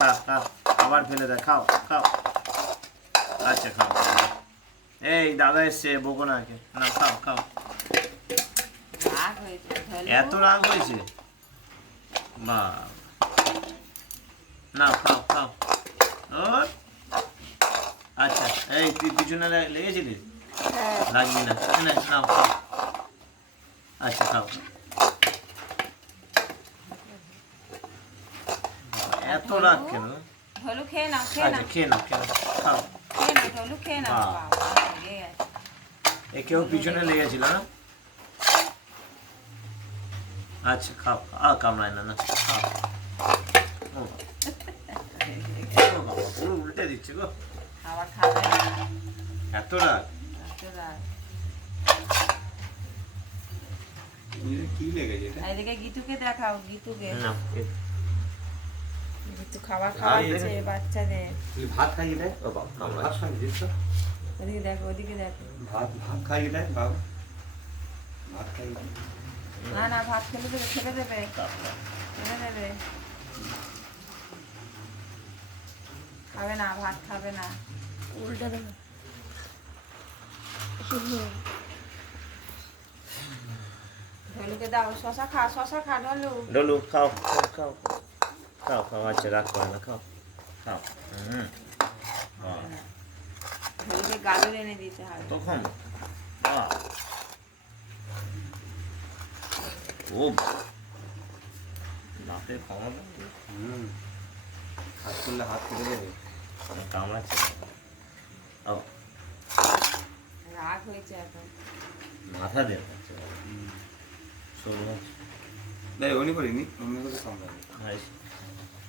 আবার ফেলে দেয়, খাও খাও। আচ্ছা খাও। এই দাদা এসছে, বকো না কে, না খাও খাও। এত রাগ হয়েছে, বা না খাও খাও। আচ্ছা এই তুই পিছনে লেগেছিলিস, লাগবি না, নাও খাও। আচ্ছা খাও। এত রাগ কেন? ঢোলু খেয়ে নাও, আচ্ছা খেয়ে নাও খাও। ঢোলু খেয়ে নাও। এ কেউ পিছনে লেগেছিল না? আচ্ছা খাও, কামড়ায় না, খাও। পুরো উল্টে দিচ্ছে গো, খাবার খাবে এত রাগ। কি লেগেছে? এদিকে গিটুকে দেখাও, গিটুকে। গিটু খাবার খাওয়াচ্ছে বাচ্চাদের। ভাত খাইয়ে দেয়, ভাত খাইয়ে দিস তো। ওদিকে দেখো, ওদিকে দেখো। ভাত খাইয়ে দেয় বাবু, ভাত খাইয়ে দেয়। না ভাত ফেলে দেবে, ফেলে দেবে। খাবে না, ভাত খাবে না। উল্টা দেবে। ঢোলুকে দাও, শশা খা ঢোলু। ডলু খাও খাও খাও খাও। আচ্ছা রাগ করে না, খাও খাও। ঢোলুকে গাজর এনে দিতে হবে তখন ও বাপে ক্ষমতা, হাত করলে হাত কেটে দেবে। কামড়াচ্ছে। রাগ হয়েছে এখন। মাথা দিয়ে দেয় উনি করিনি, অন্য করে সামলাবে।